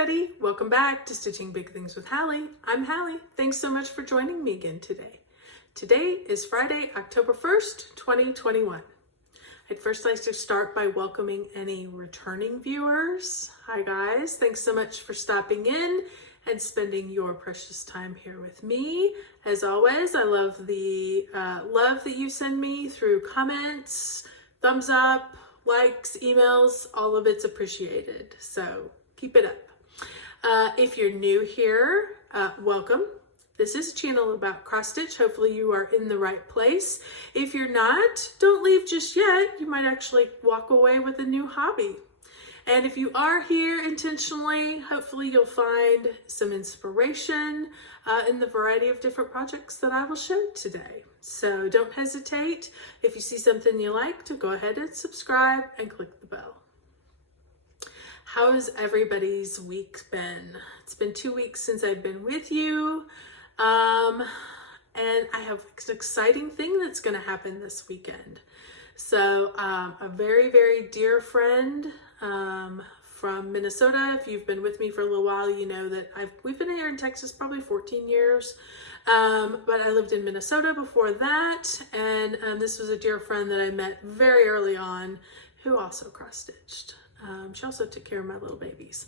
everybody, welcome back to Stitching Big Things with Hallie. I'm Hallie. Thanks so much for joining me again today. Today is Friday, October 1st, 2021. I'd first like to start by welcoming any returning viewers. Hi guys, thanks so much for stopping in and spending your precious time here with me. As always, I love the love that you send me through comments, thumbs up, likes, emails, all of it's appreciated. So keep it up. If you're new here, welcome. This is a channel about cross stitch. Hopefully you are in the right place. If you're not, don't leave just yet. You might actually walk away with a new hobby. And if you are here intentionally, hopefully you'll find some inspiration in the variety of different projects that I will show today. So don't hesitate, if you see something you like, to go ahead and subscribe and click the bell. How has everybody's week been? It's been 2 weeks since I've been with you. And I have an exciting thing that's going to happen this weekend. So a very, very dear friend from Minnesota. If you've been with me for a little while, you know that we've been here in Texas probably 14 years. But I lived in Minnesota before that. And this was a dear friend that I met very early on who also cross-stitched. She also took care of my little babies.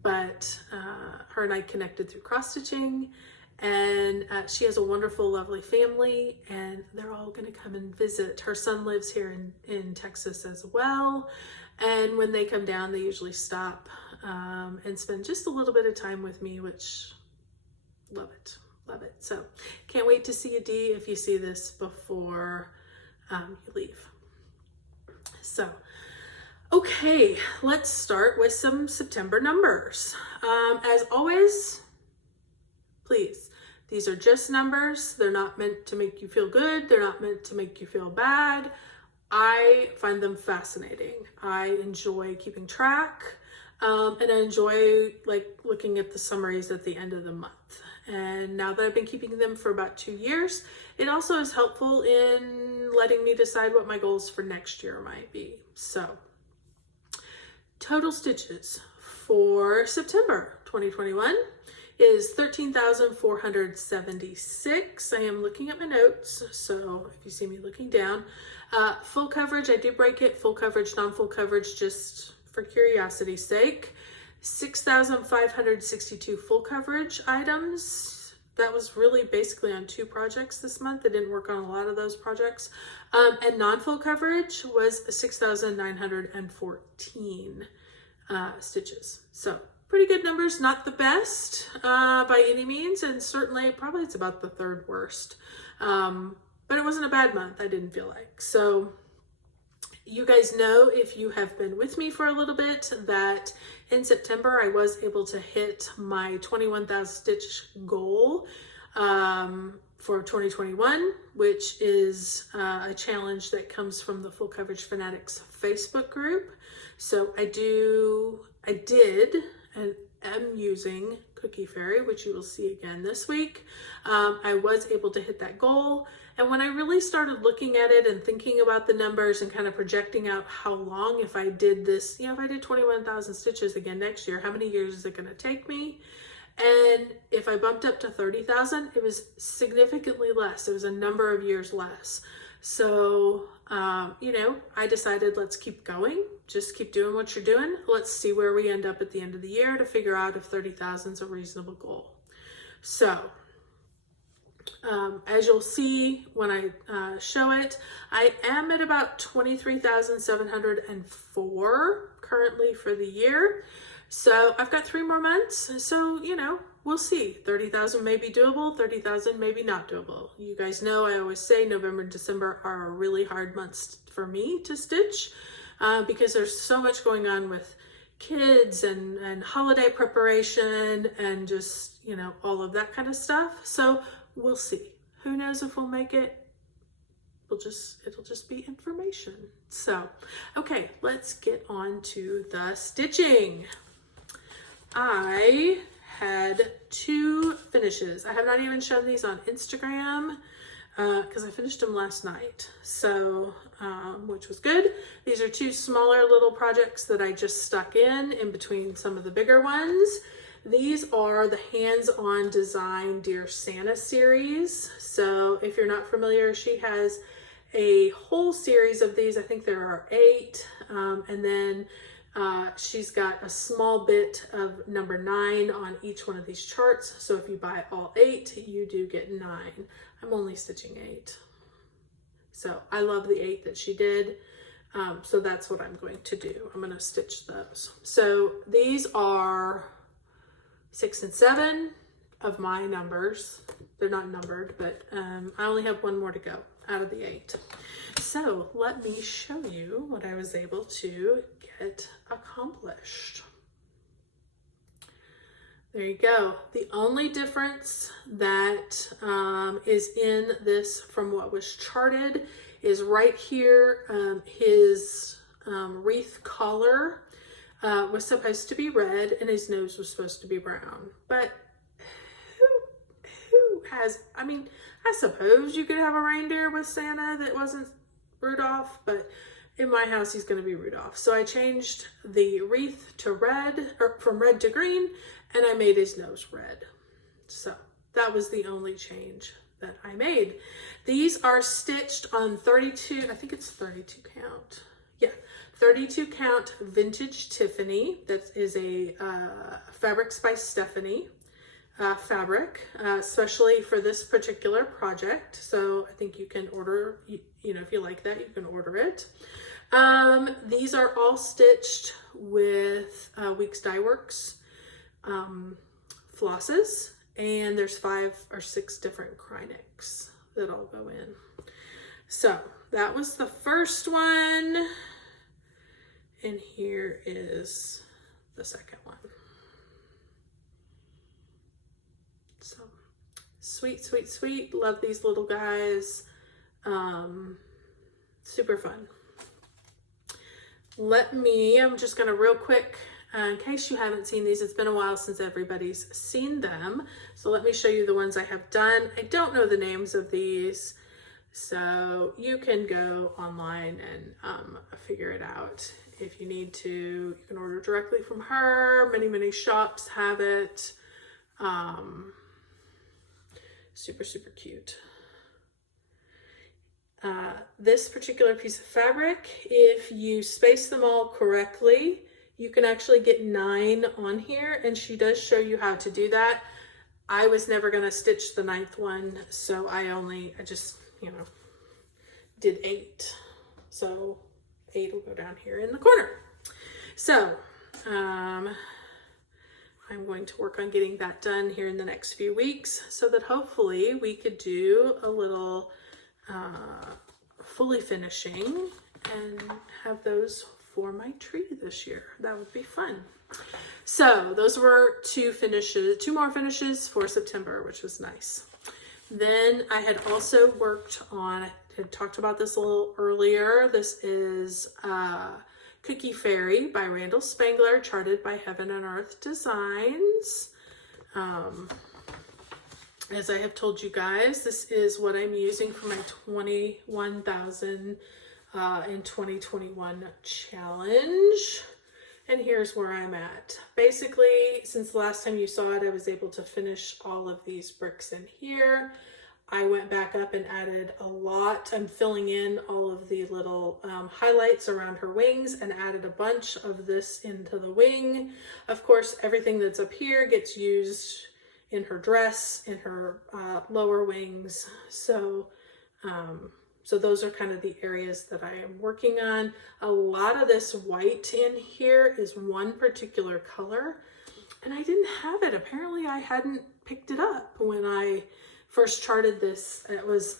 But her and I connected through cross-stitching, and she has a wonderful, lovely family, and they're all going to come and visit. Her son lives here in Texas as well, and when they come down, they usually stop and spend just a little bit of time with me, which, love it, love it. So can't wait to see you, Dee, if you see this before you leave. So okay, let's start with some September numbers. As always, please, these are just numbers. They're not meant to make you feel good. They're not meant to make you feel bad. I find them fascinating. I enjoy keeping track, and I enjoy looking at the summaries at the end of the month. And now that I've been keeping them for about 2 years, it also is helpful in letting me decide what my goals for next year might be. So, total stitches for September 2021 is 13,476. I am looking at my notes, so if you see me looking down. Full coverage, I did break it. Full coverage, non-full coverage, just for curiosity's sake. 6,562 full coverage items. That was really basically on 2 projects this month. I didn't work on a lot of those projects. And non-full coverage was 6,914 stitches. So pretty good numbers, not the best by any means, and certainly probably it's about the 3rd worst. But it wasn't a bad month, I didn't feel like. So you guys know, if you have been with me for a little bit, that in September I was able to hit my 21,000 stitch goal for 2021, which is a challenge that comes from the Full Coverage Fanatics Facebook group. So I did and am using Cookie Fairy, which you will see again this week. I was able to hit that goal. And when I really started looking at it and thinking about the numbers and kind of projecting out how long, if I did this, if I did 21,000 stitches again next year, how many years is it going to take me? And if I bumped up to 30,000, it was significantly less. It was a number of years less. So, I decided, let's keep going. Just keep doing what you're doing. Let's see where we end up at the end of the year to figure out if 30,000 is a reasonable goal. So, as you'll see when I show it, I am at about 23,704 currently for the year. So I've got 3 more months. So, we'll see. 30,000 may be doable, 30,000 maybe not doable. You guys know I always say November and December are really hard months for me to stitch because there's so much going on with kids and holiday preparation and just, all of that kind of stuff. So we'll see. Who knows if we'll make it? It'll just be information. So, okay, let's get on to the stitching. I had 2 finishes. I have not even shown these on Instagram. because I finished them last night, so which was good. These are two smaller little projects that I just stuck in between some of the bigger ones. These are the Hands-On Design Dear Santa series. So if you're not familiar, she has a whole series of these. I think there are 8, and then she's got a small bit of number 9 on each one of these charts. So if you buy all 8, you do get 9. I'm only stitching 8. So I love the 8 that she did. So that's what I'm going to do. I'm going to stitch those. So these are 6 and 7 of my numbers. They're not numbered, but I only have one more to go out of the 8. So let me show you what I was able to get accomplished. There you go. The only difference that is in this from what was charted is right here. His wreath collar was supposed to be red and his nose was supposed to be brown. But who has, I mean, I suppose you could have a reindeer with Santa that wasn't Rudolph, but in my house he's going to be Rudolph. So I changed the wreath to red, or from red to green, and I made his nose red. So that was the only change that I made. These are stitched on 32, I think it's 32 count. Yeah, 32 count vintage Tiffany. That is a Fabrics by Stephanie fabric, especially for this particular project. So I think you can order, you know, if you like that, you can order it. These are all stitched with Weeks Dye Works flosses, and there's 5 or 6 different Krynics that all go in. So that was the first one, and here is the second one. So sweet, sweet, sweet. Love these little guys. Super fun. I'm just gonna real quick, in case you haven't seen these, it's been a while since everybody's seen them. So let me show you the ones I have done. I don't know the names of these, so you can go online and figure it out. If you need to, you can order directly from her. Many shops have it. Super, super cute. This particular piece of fabric, if you space them all correctly, you can actually get 9 on here, and she does show you how to do that. I was never going to stitch the 9th one, so I just, you know, did 8. So 8 will go down here in the corner. So I'm going to work on getting that done here in the next few weeks so that hopefully we could do a little fully finishing and have those for my tree this year. That would be fun. So those were 2 more finishes for September, which was nice. Then I had also worked on, I had talked about this a little earlier. This is Cookie Fairy by Randal Spangler, charted by Heaven and Earth Designs. As I have told you guys, this is what I'm using for my 21,000 in 2021 challenge. And here's where I'm at. Basically, since the last time you saw it, I was able to finish all of these bricks in here. I went back up and added a lot. I'm filling in all of the little highlights around her wings and added a bunch of this into the wing. Of course, everything that's up here gets used in her dress, in her lower wings. So those are kind of the areas that I am working on. A lot of this white in here is one particular color, and I didn't have it. Apparently I hadn't picked it up when I first charted this. It was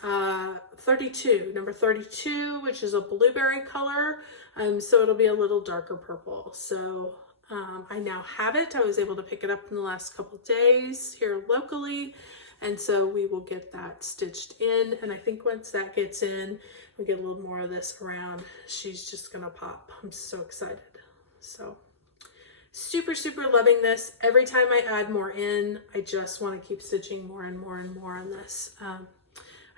32, number 32, which is a blueberry color. So it'll be a little darker purple. So I now have it. I was able to pick it up in the last couple of days here locally. And so we will get that stitched in. And I think once that gets in, we get a little more of this around, she's just gonna pop. I'm so excited. So super, super loving this. Every time I add more in, I just want to keep stitching more and more and more on this.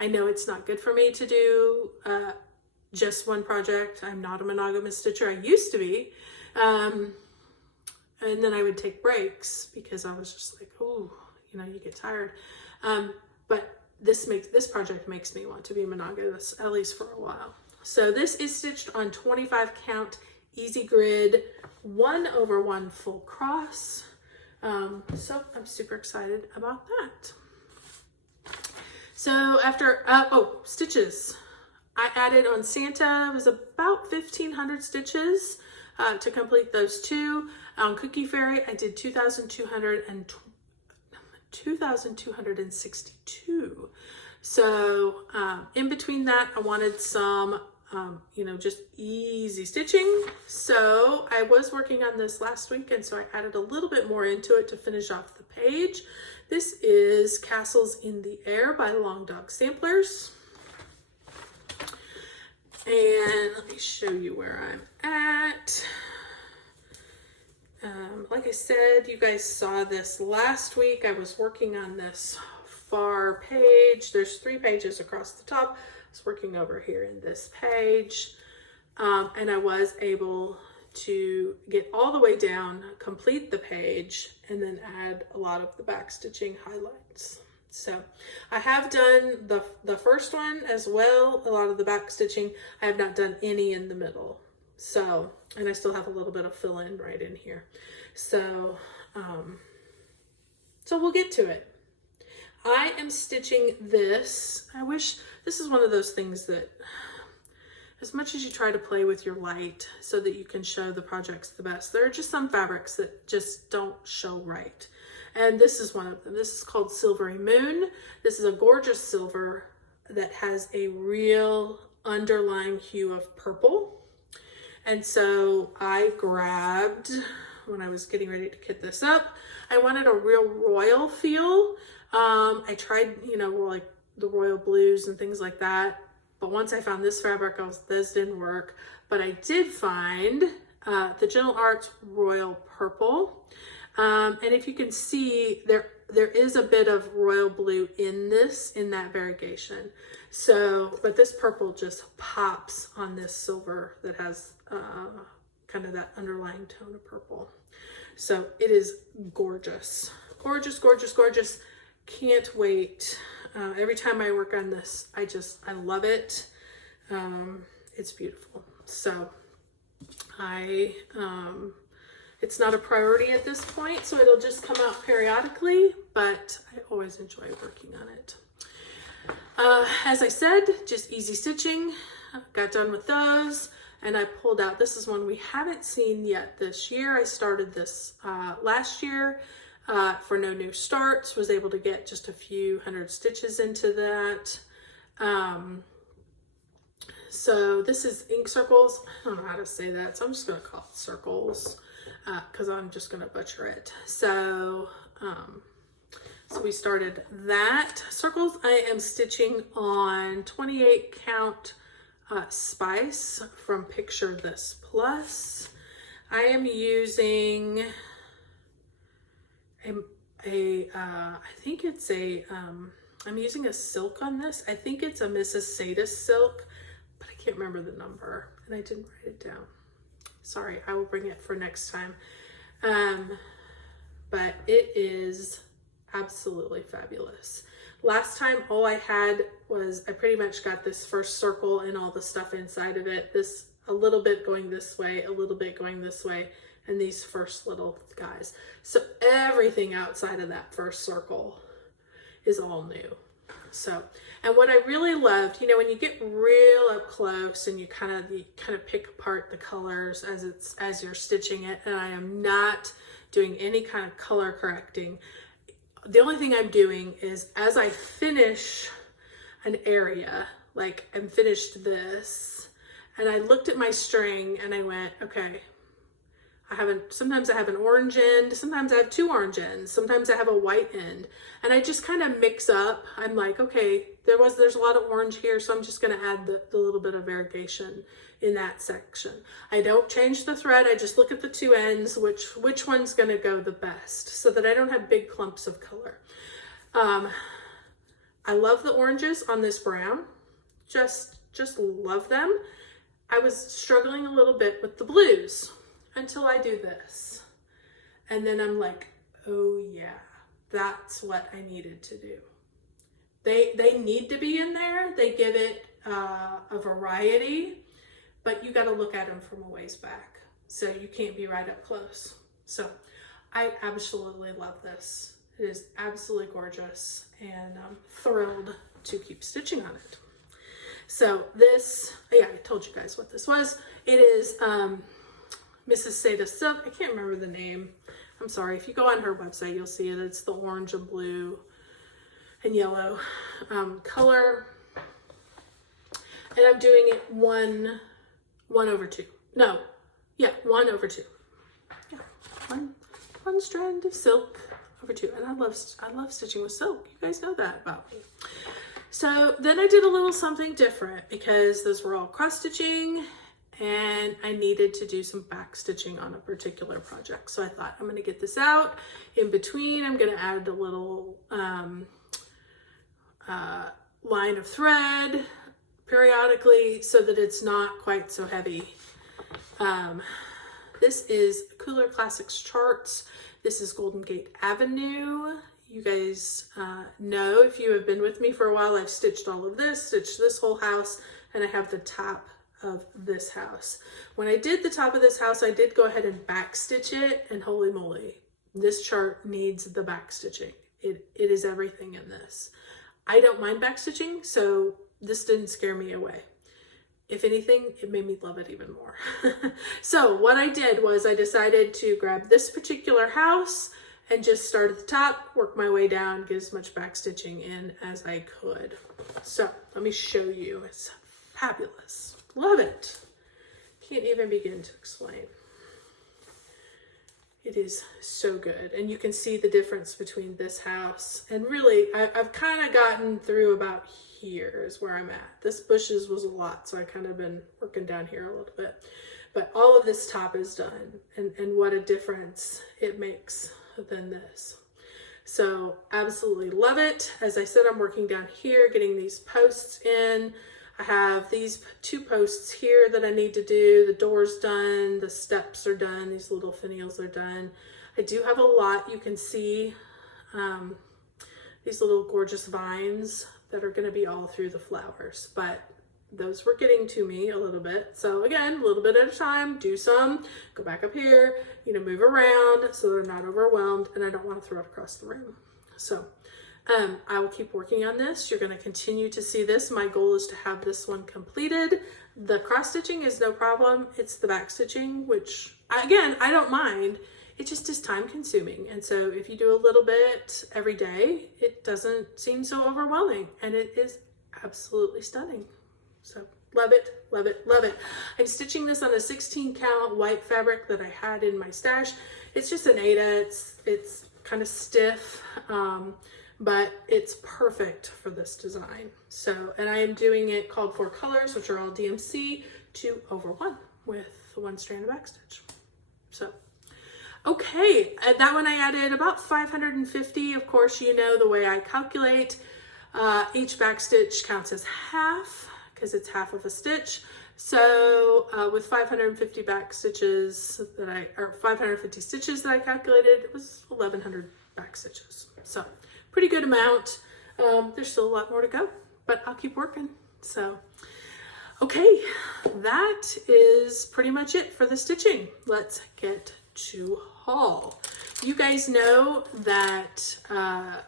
I know it's not good for me to do just one project. I'm not a monogamous stitcher. I used to be. And then I would take breaks because I was just like, oh, you know, you get tired. But this project makes me want to be monogamous, at least for a while. So this is stitched on 25 count easy grid 1/1 full cross. So I'm super excited about that. So after, stitches. I added on Santa, it was about 1,500 stitches to complete those two. On Cookie Fairy, I did 2,262. So in between that, I wanted some, you know, just easy stitching. So I was working on this last week, and so I added a little bit more into it to finish off the page. This is Castles in the Air by Long Dog Samplers. And let me show you where I'm at. Like I said, you guys saw this last week. I was working on this far page. There's 3 pages across the top. I was working over here in this page. And I was able to get all the way down, complete the page, and then add a lot of the backstitching highlights. So I have done the first one as well, a lot of the backstitching. I have not done any in the middle. So, and I still have a little bit of fill in right in here. So, so we'll get to it. I am stitching this. I wish, this is one of those things that as much as you try to play with your light so that you can show the projects the best, there are just some fabrics that just don't show right. And this is one of them. This is called Silvery Moon. This is a gorgeous silver that has a real underlying hue of purple. And so I grabbed, when I was getting ready to kit this up, I wanted a real royal feel. I tried, you know, like the royal blues and things like that. But once I found this fabric, this didn't work. But I did find the Gentle Arts Royal Purple. And if you can see, there is a bit of royal blue in that variegation. So, but this purple just pops on this silver that has kind of that underlying tone of purple. So it is gorgeous. Gorgeous, gorgeous, gorgeous. Can't wait. Every time I work on this, I love it. It's beautiful. So it's not a priority at this point, so it'll just come out periodically, but I always enjoy working on it. As I said, just easy stitching. Got done with those, and I pulled out, this is one we haven't seen yet this year. I started this last year for No New Starts, was able to get just a few hundred stitches into that. So this is Ink Circles. I don't know how to say that, so I'm just gonna call it Circles because I'm just gonna butcher it. So, so we started that. Circles, I am stitching on 28 count Spice from Picture This Plus. I am using I think it's I'm using a silk on this. I think it's a Mrs. Sadis silk, but I can't remember the number and I didn't write it down. Sorry, I will bring it for next time. But it is absolutely fabulous. Last time, all I had was, I pretty much got this first circle and all the stuff inside of it. This, a little bit going this way, a little bit going this way, and these first little guys. So everything outside of that first circle is all new. So, and what I really loved, you know, when you get real up close and you kind of pick apart the colors as you're stitching it, and I am not doing any kind of color correcting. The only thing I'm doing is as I finish an area, like I'm finished this, and I looked at my string and I went, okay, sometimes I have an orange end, sometimes I have 2 orange ends, sometimes I have a white end, and I just kind of mix up. I'm like, okay, there's a lot of orange here, so I'm just gonna add the little bit of variegation in that section. I don't change the thread, I just look at the 2 ends, which one's gonna go the best, so that I don't have big clumps of color. I love the oranges on this brown. Just love them. I was struggling a little bit with the blues until I do this. And then I'm like, oh yeah, that's what I needed to do. They need to be in there. They give it a variety, but you got to look at them from a ways back. So you can't be right up close. So I absolutely love this. It is absolutely gorgeous, and I'm thrilled to keep stitching on it. So this, yeah, I told you guys what this was. It is Mrs. Seda Silk. I can't remember the name. I'm sorry. If you go on her website, you'll see it. It's the orange and blue and yellow color. And I'm doing it 1/2. No, yeah, 1/2. Yeah, one strand of silk over 2. And I love stitching with silk. You guys know that about me. So then I did a little something different because those were all cross stitching and I needed to do some back stitching on a particular project. So I thought, I'm going to get this out. In between, I'm going to add a little line of thread periodically so that it's not quite so heavy. This is Kooler Classics Charts. This is Golden Gate Avenue. You guys know, if you have been with me for a while, I've stitched all of this, stitched this whole house, and I have the top of this house. When I did the top of this house, I did go ahead and back stitch it, and holy moly, this chart needs the back stitching. It is everything in this. I don't mind back stitching, so this didn't scare me away. If anything, it made me love it even more. So what I did was I decided to grab this particular house and just start at the top, work my way down, get as much back stitching in as I could. So let me show you. It's fabulous. Love it. Can't even begin to explain. It is so good. And you can see the difference between this house and really, I've kind of gotten through about here is where I'm at. This bushes was a lot, so I kind of been working down here a little bit. But all of this top is done, and what a difference it makes than this. So absolutely love it. As I said, I'm working down here, getting these posts in. I have these 2 posts here that I need to do. The door's done, the steps are done, these little finials are done. I do have a lot. You can see these little gorgeous vines that are going to be all through the flowers, but those were getting to me a little bit. So again, a little bit at a time, do some, go back up here, you know, move around so they're not overwhelmed, and I don't want to throw it across the room. So I will keep working on this. You're going to continue to see this. My goal is to have this one completed. The cross stitching is no problem. It's the back stitching, which again, I don't mind. It just is time consuming. And so if you do a little bit every day, it doesn't seem so overwhelming, and it is absolutely stunning. So love it, love it, love it. I'm stitching this on a 16 count white fabric that I had in my stash. It's just an Aida. It's kind of stiff, but it's perfect for this design. So, and I am doing it called 4 colors, which are all DMC 2/1 with 1 strand of backstitch. So, okay, that one I added about 550. Of course, you know the way I calculate. Each backstitch counts as half because it's half of a stitch. So with 550 back stitches or 550 stitches that I calculated, it was 1,100 back stitches. So pretty good amount. There's still a lot more to go, but I'll keep working. So, okay, that is pretty much it for the stitching. Let's get to haul. You guys know that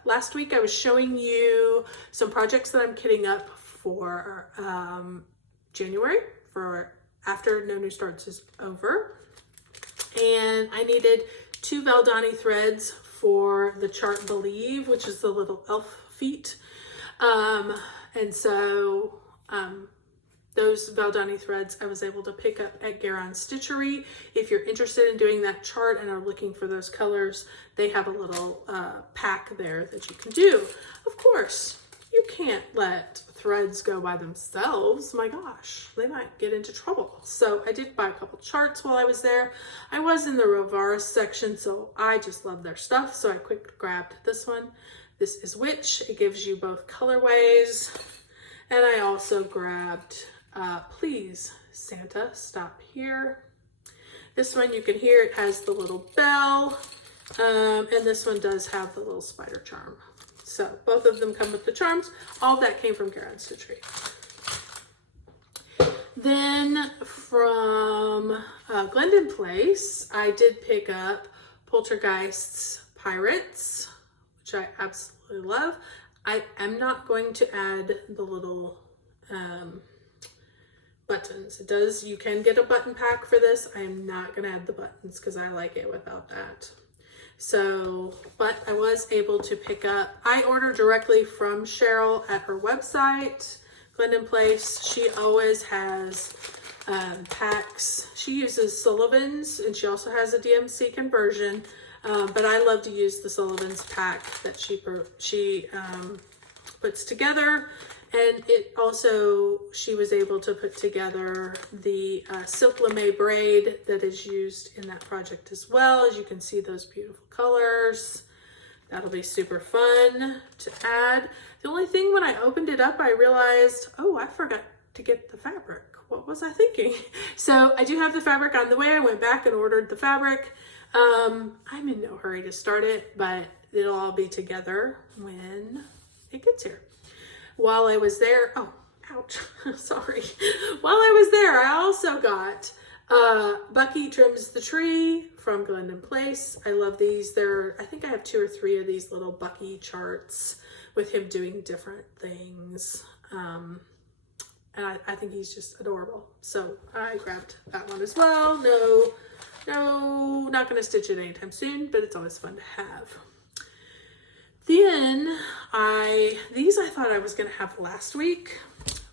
last week I was showing you some projects that I'm kitting up for January, for after No New Starts is over. And I needed 2 Valdani threads for the chart Believe, which is the little elf feet. And so those Valdani threads I was able to pick up at Garon's Stitchery. If you're interested in doing that chart and are looking for those colors, they have a little pack there that you can do. Of course, you can't let threads go by themselves. My gosh, they might get into trouble. So I did buy a couple charts while I was there. I was in the Rovaris section, so I just love their stuff. So I quick grabbed this one. This is Witch. It gives you both colorways. And I also grabbed Please Santa, Stop Here. This one, you can hear it has the little bell. And this one does have the little spider charm. So both of them come with the charms. All of that came from Garand Stitchery. Then from Glendon Place, I did pick up Poltergeist's Pirates, which I absolutely love. I am not going to add the little buttons. It does, you can get a button pack for this. I am not going to add the buttons because I like it without that. So, but I was able to pick up, I ordered directly from Cheryl at her website, Glendon Place. She always has packs. She uses Sullivan's, and she also has a DMC conversion. But I love to use the Sullivan's pack that she puts together. And it also, she was able to put together the silk lame braid that is used in that project as well. As you can see, those beautiful colors. That'll be super fun to add. The only thing, when I opened it up, I realized, oh, I forgot to get the fabric. What was I thinking? So I do have the fabric on the way. I went back and ordered the fabric. I'm in no hurry to start it, but it'll all be together when it gets here. While I was there, oh, ouch, sorry. While I was there, I also got Bucky Trims the Tree from Glendon Place. I love these. I think I have 2 or 3 of these little Bucky charts with him doing different things. And I think he's just adorable. So I grabbed that one as well. No, not gonna stitch it anytime soon, but it's always fun to have. Then these I thought I was gonna have last week,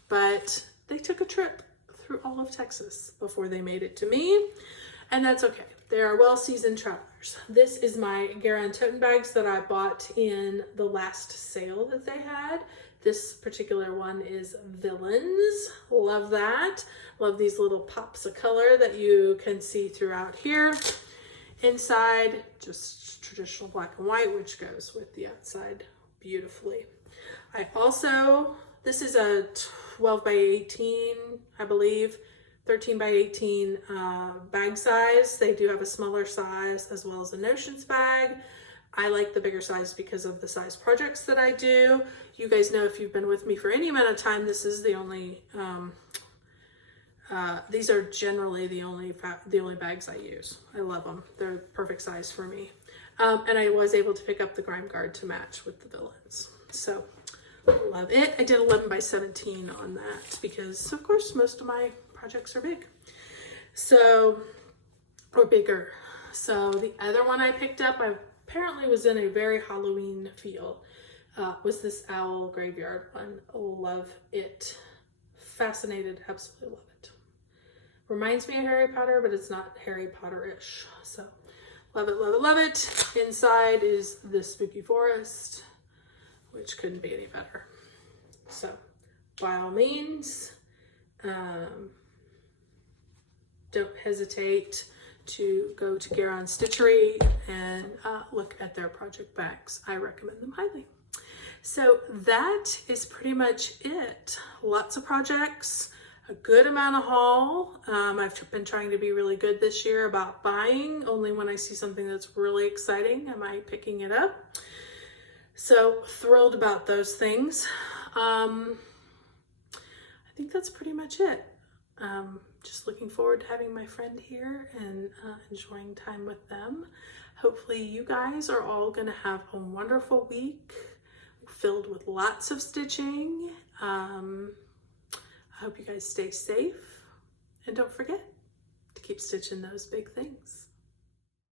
but they took a trip through all of Texas before they made it to me, and that's okay. They are well-seasoned travelers. This is my Garand tote bags that I bought in the last sale that they had. This particular one is Villains. Love that. Love these little pops of color that you can see throughout here. Inside, just traditional black and white, which goes with the outside beautifully. This is a 12 by 18, I believe, 13 by 18 bag size. They do have a smaller size as well as a Notions bag. I like the bigger size because of the size projects that I do. You guys know, if you've been with me for any amount of time, this is the only, these are generally the only bags I use. I love them. They're perfect size for me. And I was able to pick up the grime guard to match with the Villains. So love it. I did 11 by 17 on that because, of course, most of my projects are big. So, or bigger. So the other one I picked up, I apparently was in a very Halloween feel, was this owl graveyard one. Love it. Fascinated, absolutely love it. Reminds me of Harry Potter, but it's not Harry Potter-ish. So love it, love it, love it. Inside is the Spooky Forest, which couldn't be any better. So by all means, don't hesitate to go to Garand Stitchery and look at their project bags. I recommend them highly. So that is pretty much it. Lots of projects, a good amount of haul. I've been trying to be really good this year about buying. Only when I see something that's really exciting am I picking it up. So thrilled about those things. I think that's pretty much it. Just looking forward to having my friend here and enjoying time with them. Hopefully you guys are all gonna have a wonderful week filled with lots of stitching. I hope you guys stay safe, and don't forget to keep stitching those big things.